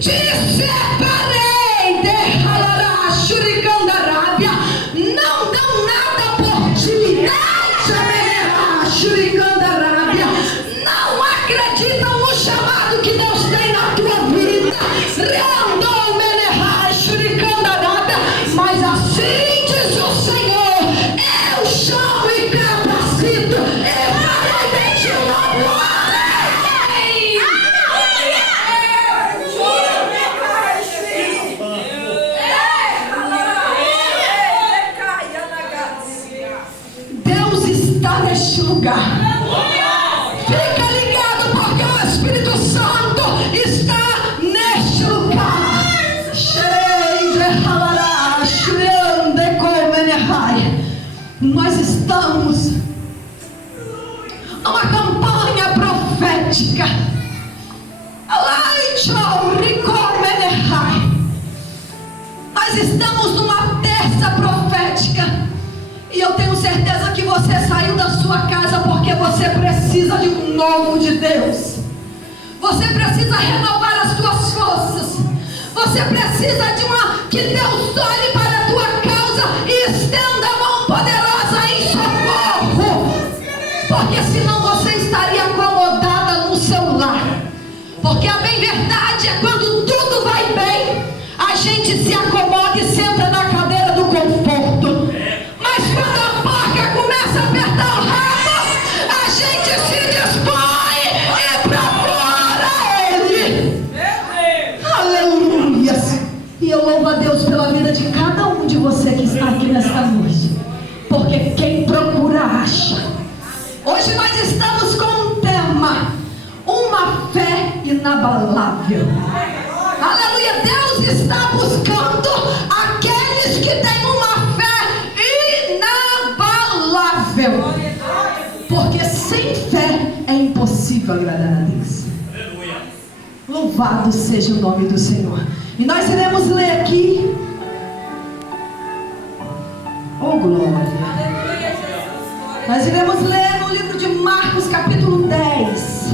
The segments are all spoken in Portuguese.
te separei, derralará, shurikandarábia, não dão nada por ti, shurikandarábia, não acreditam no chamado que Deus tem na tua vida, mas assim diz o Senhor, eu chamo e capacito, eu farei de ti um novo homem. Deus está neste lugar. Fica ligado, porque o Espírito Santo está neste lugar. Nós estamos numa campanha profética. Nós estamos numa terça profética. E eu tenho certeza que você saiu da sua casa porque você precisa de um novo de Deus. Você precisa renovar as suas forças. Você precisa de que Deus olhe para a tua causa e estenda a mão poderosa em socorro. Porque senão você estaria acomodada no seu lar. Porque a bem verdade é quando tudo vai bem, a gente se acomoda e senta na cadeira do conforto. Mas quando a porca começa a apertar o rabo, a gente se dispõe e procura Ele. Aleluia. E eu louvo a Deus pela vida de cada um de você que está aqui nesta noite. Porque quem procura acha. Hoje nós estamos com um tema: uma fé inabalável. Aleluia. Deus está buscando aqueles que têm uma fé inabalável. Porque sem fé é impossível agradar a Deus. Louvado seja o nome do Senhor. E nós iremos ler aqui. Oh glória. Nós iremos ler no livro de Marcos, capítulo 10.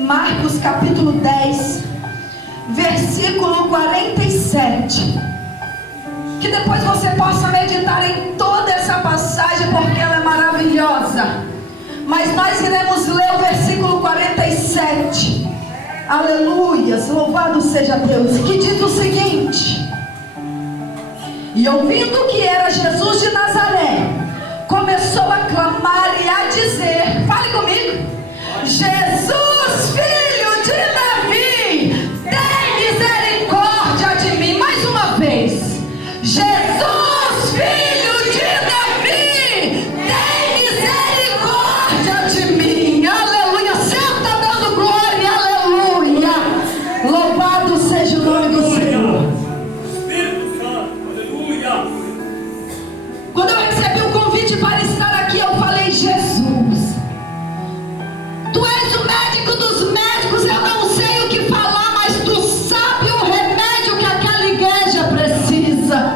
Marcos, capítulo 10, versículo 47. Que depois você possa meditar em toda essa passagem, porque ela é maravilhosa. Mas nós iremos ler o versículo 47. Aleluias, louvado seja Deus. Que diz o seguinte: e ouvindo que era Jesus de Nazaré, começou a clamar e a dizer, fale comigo: Jesus, filho de Davi, tem misericórdia de mim. Mais uma vez: Jesus, filho de Davi, tem misericórdia de mim. Aleluia. Senta dando glória. Aleluia. Louvado seja o nome do Senhor. Espírito Santo. Aleluia. Quando eu recebi o convite para estar aqui, eu falei: Jesus, Tu és o médico dos médicos. Eu não sei o que falar, mas Tu sabe o remédio que aquela igreja precisa.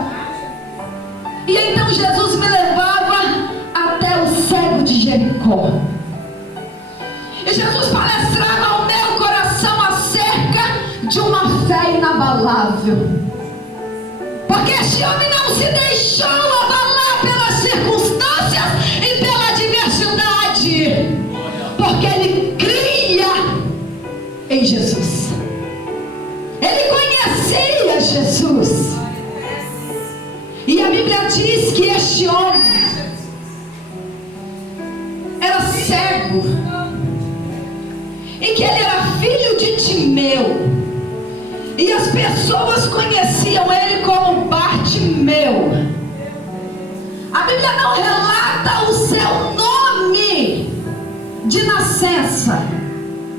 E então Jesus me levava até o cego de Jericó. E Jesus palestrava ao meu coração acerca de uma fé inabalável. Porque este homem não se deixou abalar pelas circunstâncias e pela adversidade. Porque ele cria em Jesus. Ele conhecia Jesus. E a Bíblia diz que este homem era cego. E que ele era filho de Timeu. E as pessoas conheciam ele como Bartimeu. A Bíblia não relata o seu nome de nascença,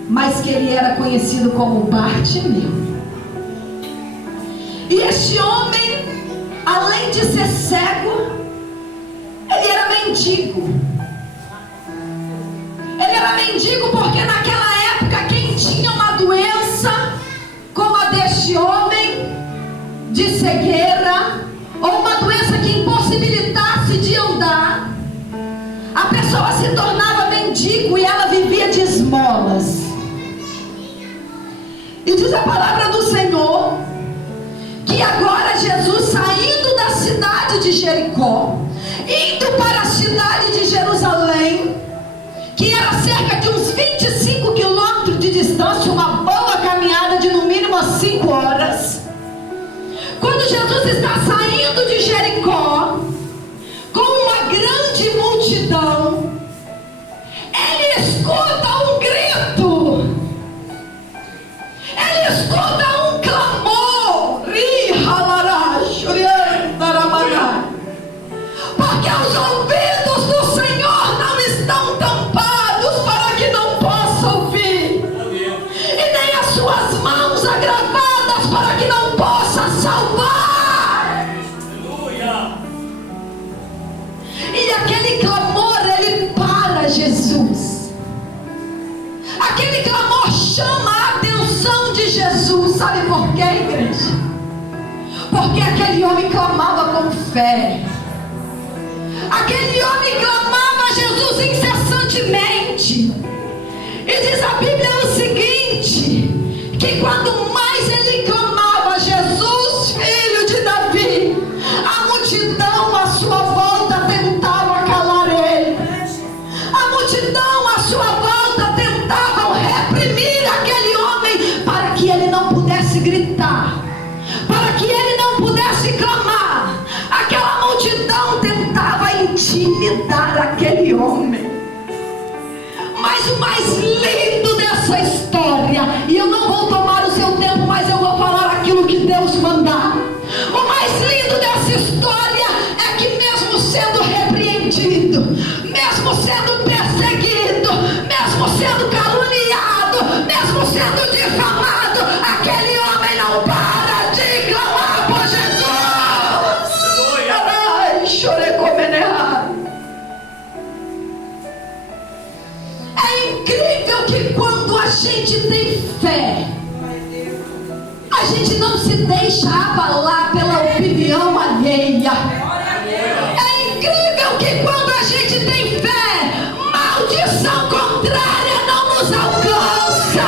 mas que ele era conhecido como Bartimeu. E este homem, além de ser cego, ele era mendigo. Ele era mendigo porque naquela época quem tinha uma doença como a deste homem, de cegueira ou impossibilitasse de andar, a pessoa se tornava mendigo e ela vivia de esmolas. E diz a palavra do Senhor que agora Jesus, saindo da cidade de Jericó, indo para a cidade de Jerusalém, que era cerca de uns 25 quilômetros de distância, uma boa caminhada de no mínimo 5 horas. Quando Jesus está saindo de Jericó, com uma grande multidão, ele escuta um grito, ele escuta um clamor, porque os ouvidos do Senhor não estão tampados para que não possa ouvir, e nem as suas mãos agravadas para que não possa salvar. E aquele clamor, ele para Jesus. Aquele clamor chama a atenção de Jesus. Sabe por quê, igreja? Porque aquele homem clamava com fé. Aquele homem clamava a Jesus incessantemente. E diz a Bíblia o seguinte, que quanto mais ele clamava, Jesus, filho de Davi, a multidão à sua volta tentava calar ele. A multidão à sua volta tentava reprimir aquele homem para que ele não pudesse gritar, para que ele não pudesse clamar. Aquela multidão tentava intimidar aquele homem. Mas o mais lindo dessa história, e eu não vou tomar o seu tempo, mas eu vou falar aquilo que Deus mandar. O mais lindo dessa história é que mesmo sendo repreendido, mesmo sendo perseguido, mesmo sendo caluniado, mesmo sendo difamado, aquele homem não para de clamar por Jesus. Ai, chorei como é incrível que quando a gente tem fé, a gente não se deixa abalar pela opinião alheia. É incrível que quando a gente tem fé, maldição contrária não nos alcança.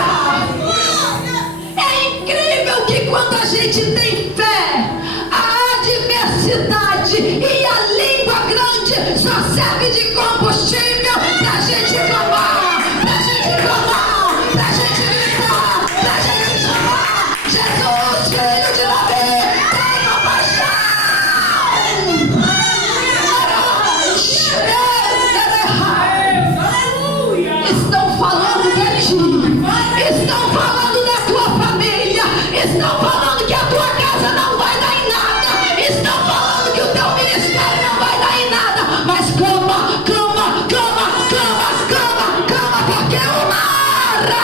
É incrível que quando a gente tem fé, a adversidade e a língua grande só serve de combustível pra gente clamar, pra gente clamar, pra gente gritar, pra gente chamar Jesus, filho de Davi, tem compaixão. Estão falando de ti, estão falando da tua família, estão falando que a tua casa não vai dar em nada, estão falando que o teu ministério não vai dar em nada, mas clama, clama, clama, clama, clama, clama, porque uma hora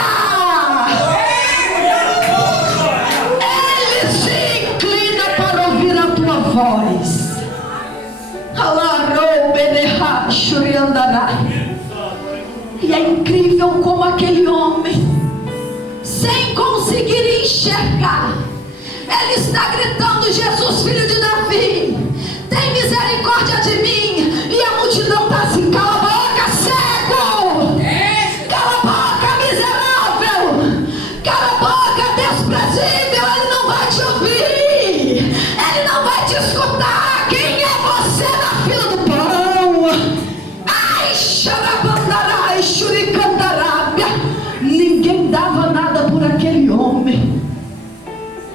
ele se inclina para ouvir a tua voz. E é incrível como aquele homem, sem conseguir enxergar, ele está gritando: Jesus, filho de Davi, tem misericórdia de mim. E a multidão está assim: cala a boca, cego, cala a boca, miserável, cala a boca, desprezível. Ele não vai te ouvir, ele não vai te escutar. Quem é você na fila do pão? Ai, xarabandarai, xuricandarábia. Ninguém dava nada por aquele homem.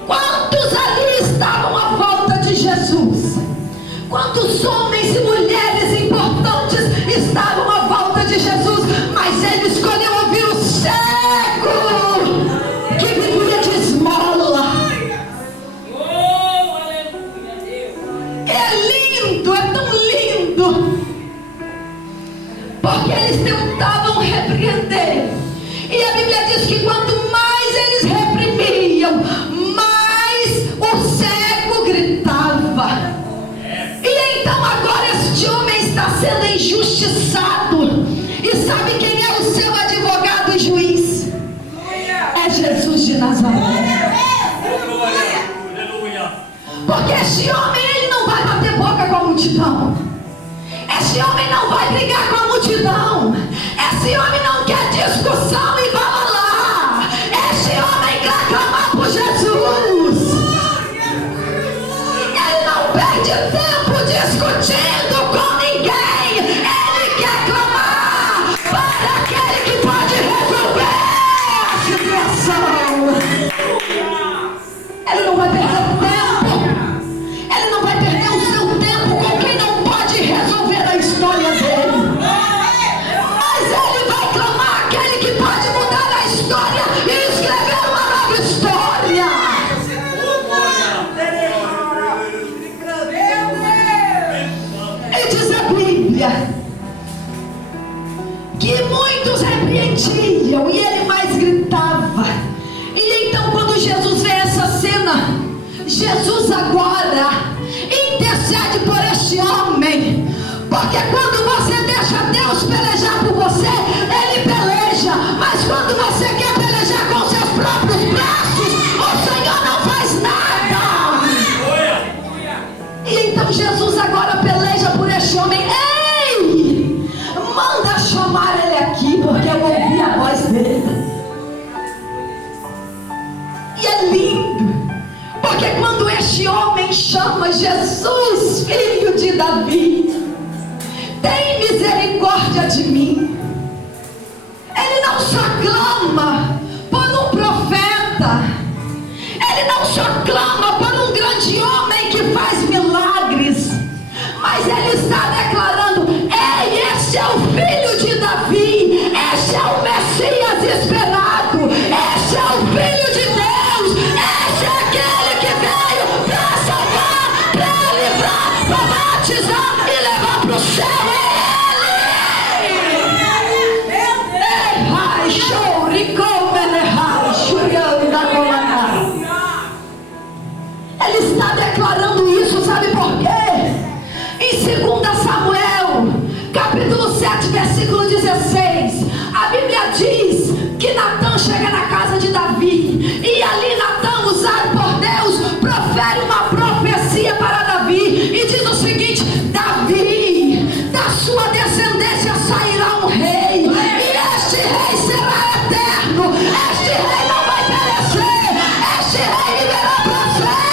Quantos ali estavam à volta de Jesus? Quantos homens e mulheres importantes estavam à volta de Jesus? Mas ele escolheu ouvir o cego, que vivia de esmola. É lindo, é tão lindo, porque eles tentavam repreender. E a Bíblia diz que quanto mais eles reprimiam, mais o cego gritava. E então agora este homem está sendo injustiçado. E sabe quem é o seu advogado e juiz? É Jesus de Nazaré. Porque este homem, ele não vai bater boca com a multidão. multidão. Esse homem não vai brigar com a multidão. Esse homem não quer discussão e vamos lá. Esse homem quer clamar por Jesus. Ele não perde tempo discutindo com ninguém. Ele quer clamar para aquele que pode resolver a situação. Ele não vai perder tempo. Ele não vai perder o seu tempo com quem não pode resolver a história dele. Mas ele vai clamar aquele que pode mudar a história e escrever uma nova história. E diz a Bíblia que muitos repreendiam e ele mais gritava. E então, quando Jesus vê essa cena, Jesus agora intercede por este homem, porque quando você deixa Deus pelejar por você, Ele peleja. Mas quando você quer pelejar com seus próprios braços, o Senhor não faz nada. E então Jesus agora peleja por este homem. Ei, manda chamar ele aqui, porque eu ouvi a voz dele. E é lindo, porque quando este homem chama Jesus, filho de Davi, tem misericórdia de mim. Ele não só clama por um profeta, ele não só clama por um grande homem que faz milagres, mas ele está declarando: ei, este é o filho de Davi, este é o Messias esperado, este é o filho de Deus, este é aquele que veio para salvar, para livrar, para batizar e levar para o céu. Ele está declarando isso, sabe por quê? Em 2 Samuel, capítulo 7, versículo 16, a Bíblia diz que Natã chega na casa de Davi, e ali Natã, usado por Deus, profere uma profecia para Davi, e diz o seguinte: Davi, da sua descendência sairá um rei, e este rei será eterno, este rei não vai perecer, este rei viverá para sempre.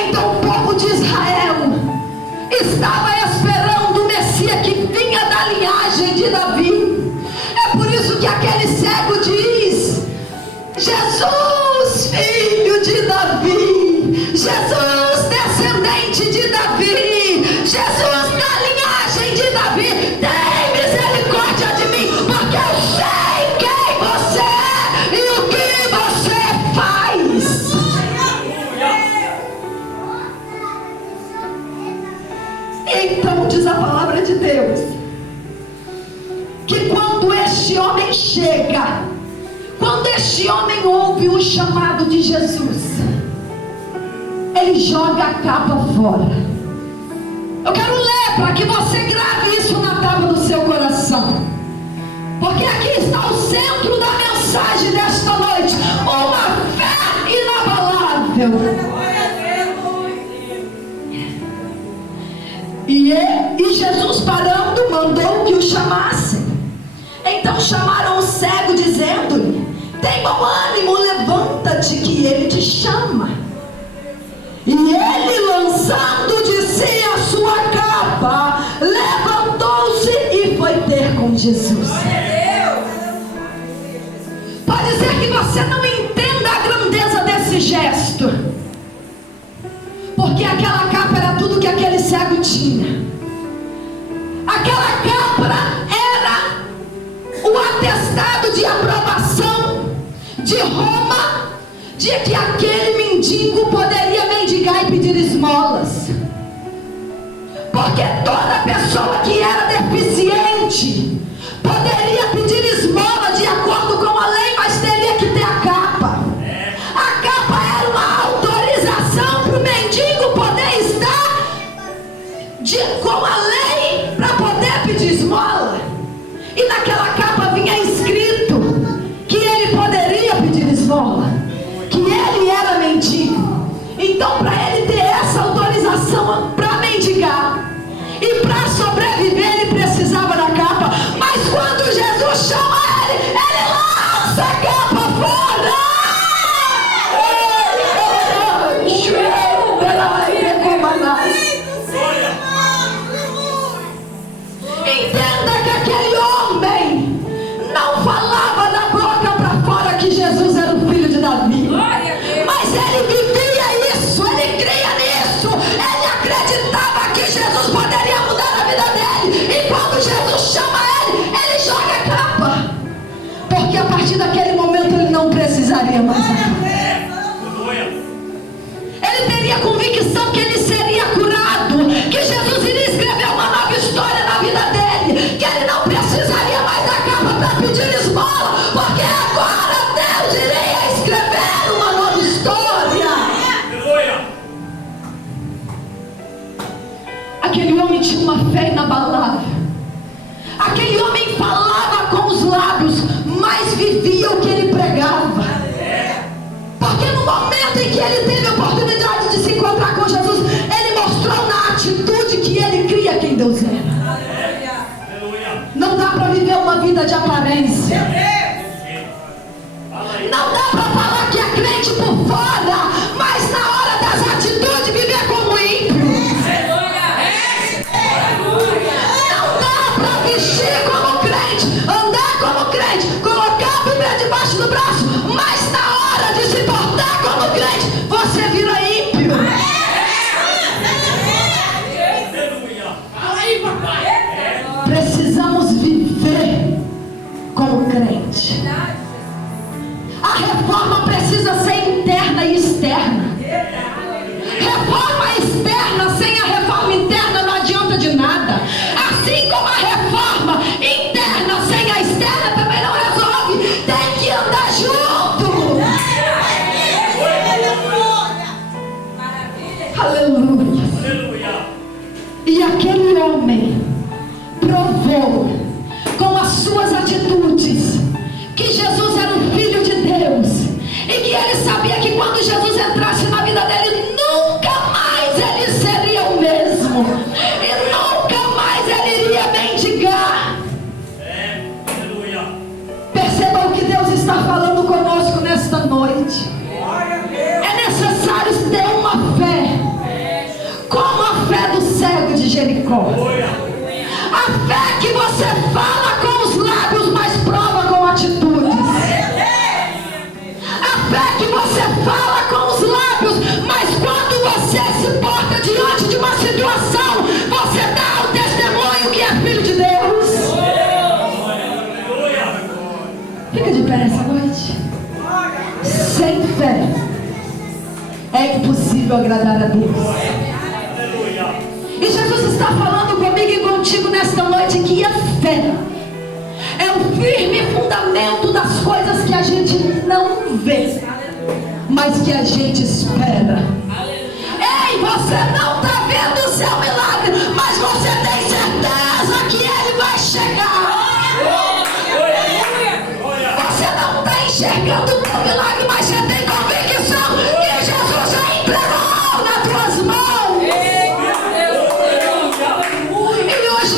Então o povo de Israel estava esperando o Messias que vinha da linhagem de Davi. É por isso que aquele cego diz: Jesus, filho de Davi, Jesus, descendente de Davi, Jesus da linhagem de Davi, tem misericórdia de mim, porque eu sei quem você é e o que você faz. Então diz a palavra de Deus que quando este homem chega, quando este homem ouve o chamado de Jesus, ele joga a capa fora. Eu quero ler para que você grave isso na tábua do seu coração, porque aqui está o centro da mensagem desta noite: uma fé inabalável. E Jesus, parando, mandou que o chamassem. Então chamaram o cego, dizendo-lhe: tem bom ânimo, levanta-te, que ele te chama. E ele, lançando de si a sua capa, levantou-se e foi ter com Jesus. Pode ser que você não entenda a grandeza desse gesto, porque aquela capa era tudo que aquele cego tinha. Aquela capa era o atestado de aprovação de Roma, de que aquele mendigo poderia mendigar e pedir esmolas, porque toda pessoa que era deficiente poderia pedir esmola de acordo com a lei, mas teria que ter a capa. A capa era uma autorização para o mendigo poder estar com a lei para poder pedir esmola. E naquela capa vinha escrito que ele poderia pedir esmola, que ele era mendigo. Então, para ele ter essa a convicção que ele seria curado, que Jesus iria escrever uma nova história na vida dele, que ele não precisaria mais da capa para pedir esmola, porque agora Deus iria escrever uma nova história. Aquele homem tinha uma fé inabalável. Aquele homem falava com os lábios, mas vivia o que ele pregava. Porque no momento em que ele teve a oportunidade de se encontrar com Jesus, ele mostrou na atitude que ele cria quem Deus era. Não dá para viver uma vida de aparência. Não dá para falar que é crente por fora, mas na hora das atitudes viver como ímpio. Não dá para vestir como crente, andar como crente, colocar a Bíblia debaixo do braço, mas na hora de se portar como crente, você vira ímpio. Precisamos viver como crente. A reforma precisa ser interna e externa. Reforma externa sem a reforma interna não adianta de nada. Assim como a reforma interna sem a externa também não resolve. Tem que andar junto. Aleluia. E aquele homem provou com as suas atitudes que Jesus era o Filho de Deus, e que ele sabia que quando Jesus entrasse na vida dele, nunca mais ele seria o mesmo, e nunca mais ele iria mendigar. Perceba o que Deus está falando conosco nesta noite. É necessário ter uma fé como a fé do cego de Jericó. A fé que você fala com os lábios, mas prova com atitudes. A fé que você fala com os lábios, mas quando você se porta diante de uma situação, você dá o testemunho que é filho de Deus. Fica de pé nessa noite. Sem fé é impossível agradar a Deus. E Jesus está falando comigo e contigo nesta noite que a fé é o firme fundamento das coisas que a gente não vê, mas que a gente espera. Ei, você não está vendo o seu milagre, mas você tem certeza que ele vai chegar. Você não está enxergando o teu milagre, mas você tem convicção que Jesus já entregou nas tuas mãos.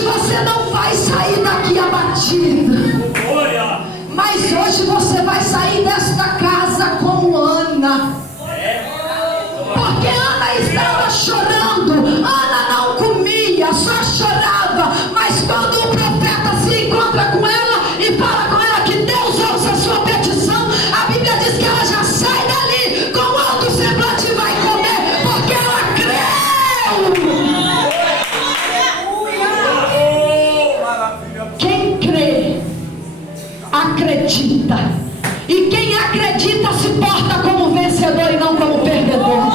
Você não vai sair daqui abatido, mas hoje você vai sair desta casa como Ana, porque Ana estava chorando. Ana não comia, só chorava, mas quando o profeta se encontra com ela e fala com ela que Deus ouça a sua petição, a Bíblia diz que ela já sai dali com alto semblante e vai comer, porque ela creu. Quem crê, acredita. E quem acredita se porta como vencedor e não como perdedor.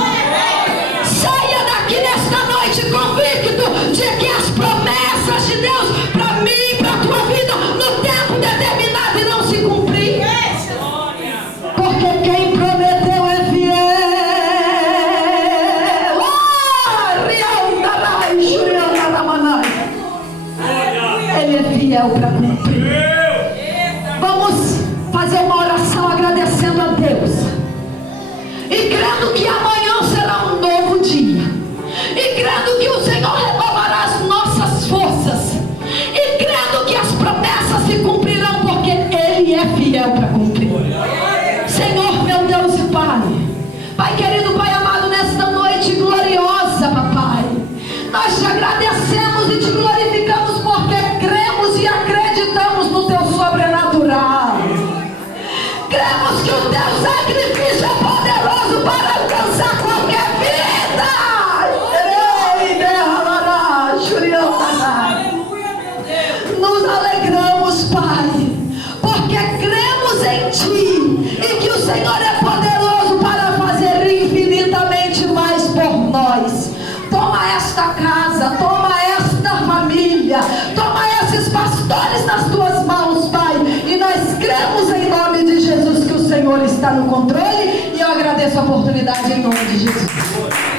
Saia daqui nesta noite convicto de que as promessas de Deus para mim e para a tua vida no tempo determinado irão se cumprir. Porque quem prometeu é fiel. Ele é fiel para cumprir. Vamos fazer uma oração agradecendo a Deus e crendo que amanhã será um novo dia, e crendo que o Senhor renovará as nossas forças, e crendo que as promessas se cumprirão, porque Ele é fiel para cumprir. Senhor, meu Deus e Pai, Pai querido, Pai amado, nesta noite gloriosa, papai, nós te agradecemos e te glorificamos, porque cremos e acreditamos no teu sobrenatural. Cremos que o teu sacrifício é poderoso para alcançar qualquer vida. Nos alegramos, Pai, porque cremos em Ti e que o Senhor é poderoso para fazer infinitamente mais por nós. Toma esta casa, toma esta família, toma esses pastores nas tuas mãos, Pai. E nós cremos em nome de Jesus que o Senhor está no controle. E eu agradeço a oportunidade em nome de Jesus.